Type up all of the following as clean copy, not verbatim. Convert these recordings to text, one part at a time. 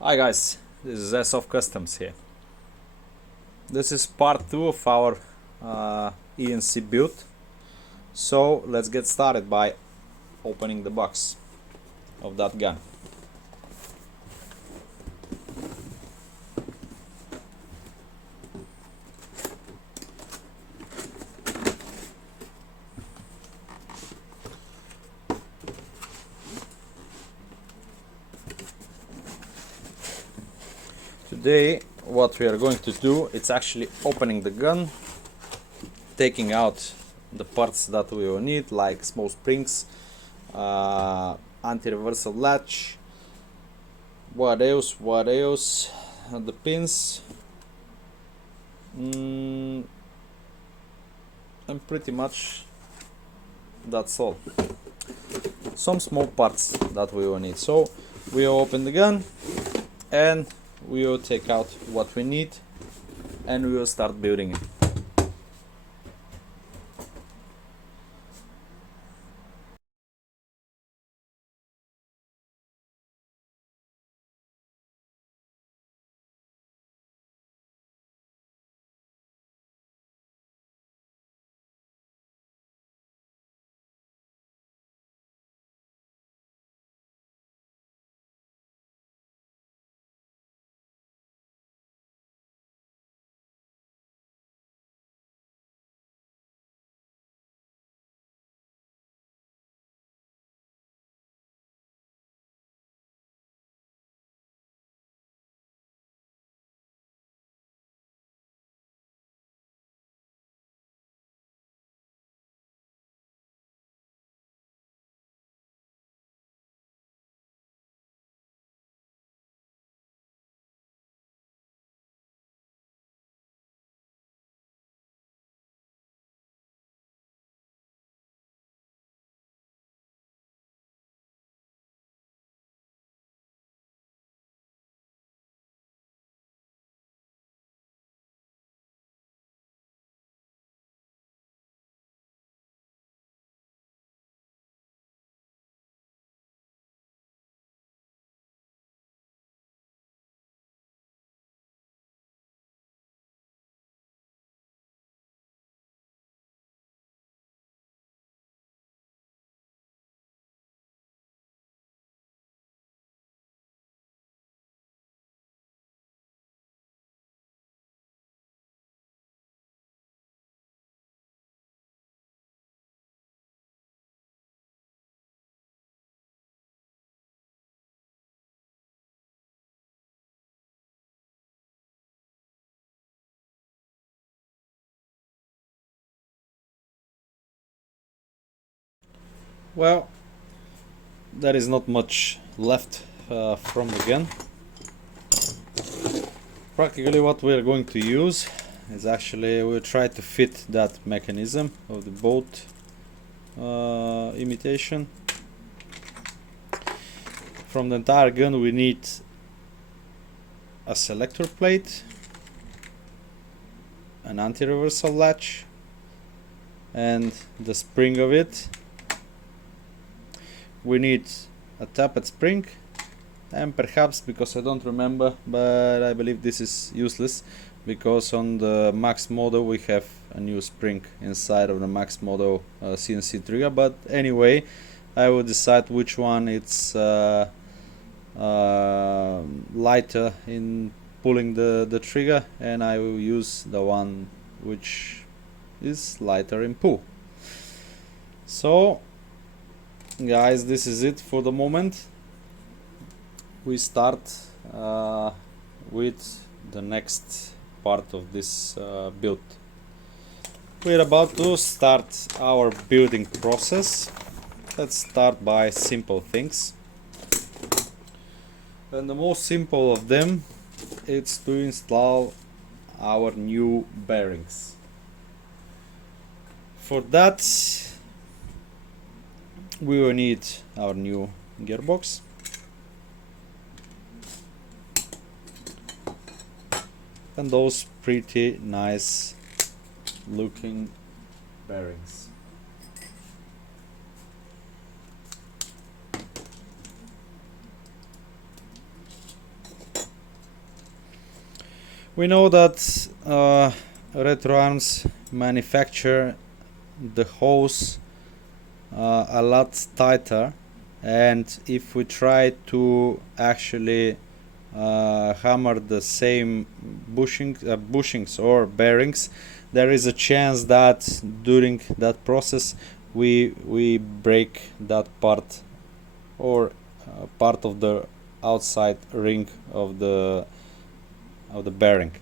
Hi guys, this is S of Customs here. This is part 2 of our E&C build. So let's get started by opening the box of that gun. Today what we are going to do, it's actually opening the gun, taking out the parts that we will need, like small springs, anti-reversal latch, what else, the pins, and pretty much that's all. Some small parts that we will need. So we will open the gun and we will take out what we need and we will start building it. Well, there is not much left from the gun. Practically what we are going to use is actually we'll try to fit that mechanism of the bolt imitation. From the entire gun we need a selector plate, an anti-reversal latch, and the spring of it. We need a tappet spring, and perhaps, because I don't remember, but I believe this is useless because on the max model we have a new spring inside of the max model CNC trigger. But anyway, I will decide which one it's lighter in pulling the trigger, and I will use the one which is lighter in pull. So guys, this is it for the moment. We start with the next part of this build. We're about to start our building process. Let's start by simple things, and the most simple of them is to install our new bearings. For that we will need our new gearbox, and those pretty nice looking bearings. We know that retro arms manufacture the hose a lot tighter, and if we try to actually hammer the same bushings or bearings, there is a chance that during that process we break that part, or part of the outside ring of the bearing.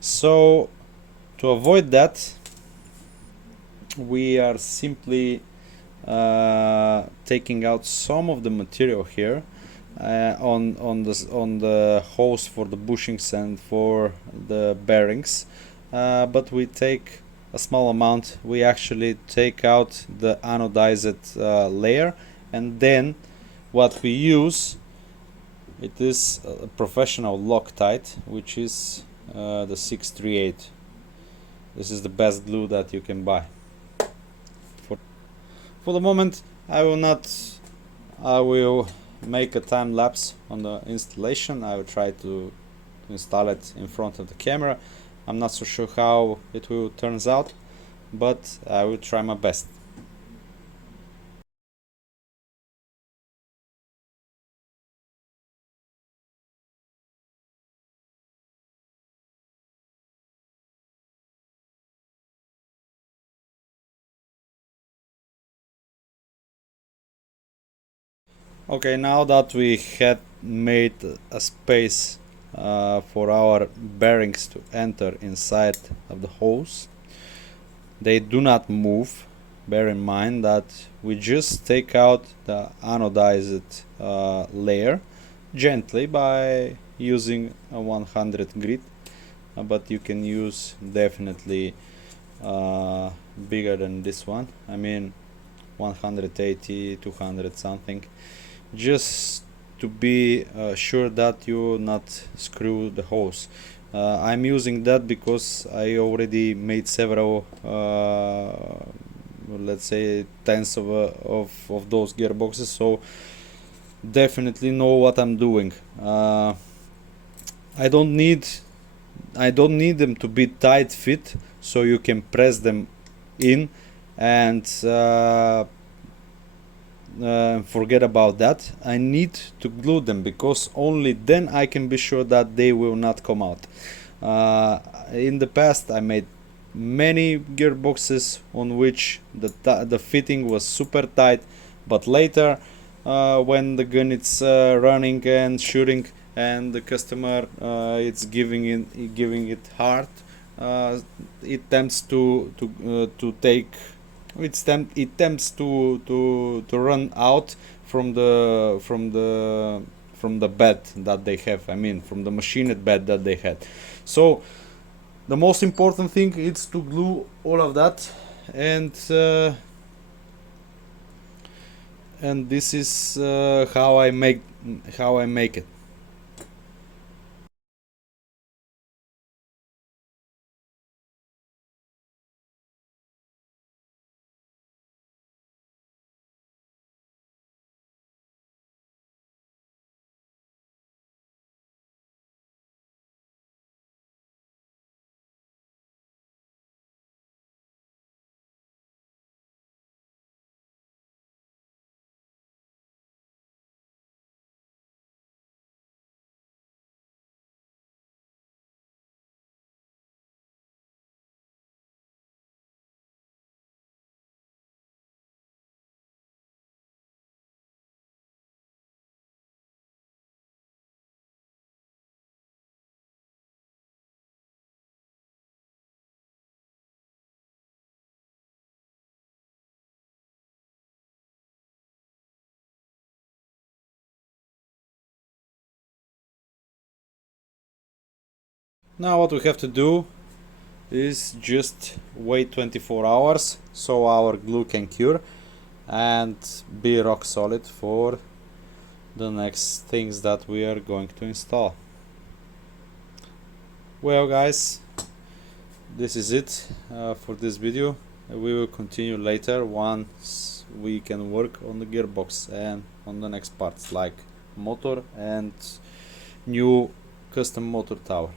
So to avoid that, we are simply taking out some of the material here on the hose for the bushings and for the bearings, but we take a small amount. We actually take out the anodized layer, and then what we use, it is a professional Loctite, which is the 638. This is the best glue that you can buy. For the moment, I will make a time lapse on the installation. I will try to install it in front of the camera. I'm not so sure how it will turns out, but I will try my best. Okay, now that we had made a space for our bearings to enter inside of the hose, they do not move. Bear in mind that we just take out the anodized layer gently by using a 100 grit, but you can use definitely bigger than this one. I mean 180, 200 something, just to be sure that you not screw the hose. I'm using that because I already made several let's say tens of those gearboxes, so definitely know what I'm doing. I don't need them to be tight fit, so you can press them in and forget about that. I need to glue them, because only then I can be sure that they will not come out. In the past I made many gearboxes on which the fitting was super tight, but later when the gun is running and shooting and the customer it's giving it hard, it tends to take it tends to run out from the bed that they have. I mean, from the machined bed that they had. So the most important thing is to glue all of that, and this is how I make it. Now what we have to do is just wait 24 hours so our glue can cure and be rock solid for the next things that we are going to install. Well guys, this is it for this video. We will continue later once we can work on the gearbox and on the next parts like motor and new custom motor tower.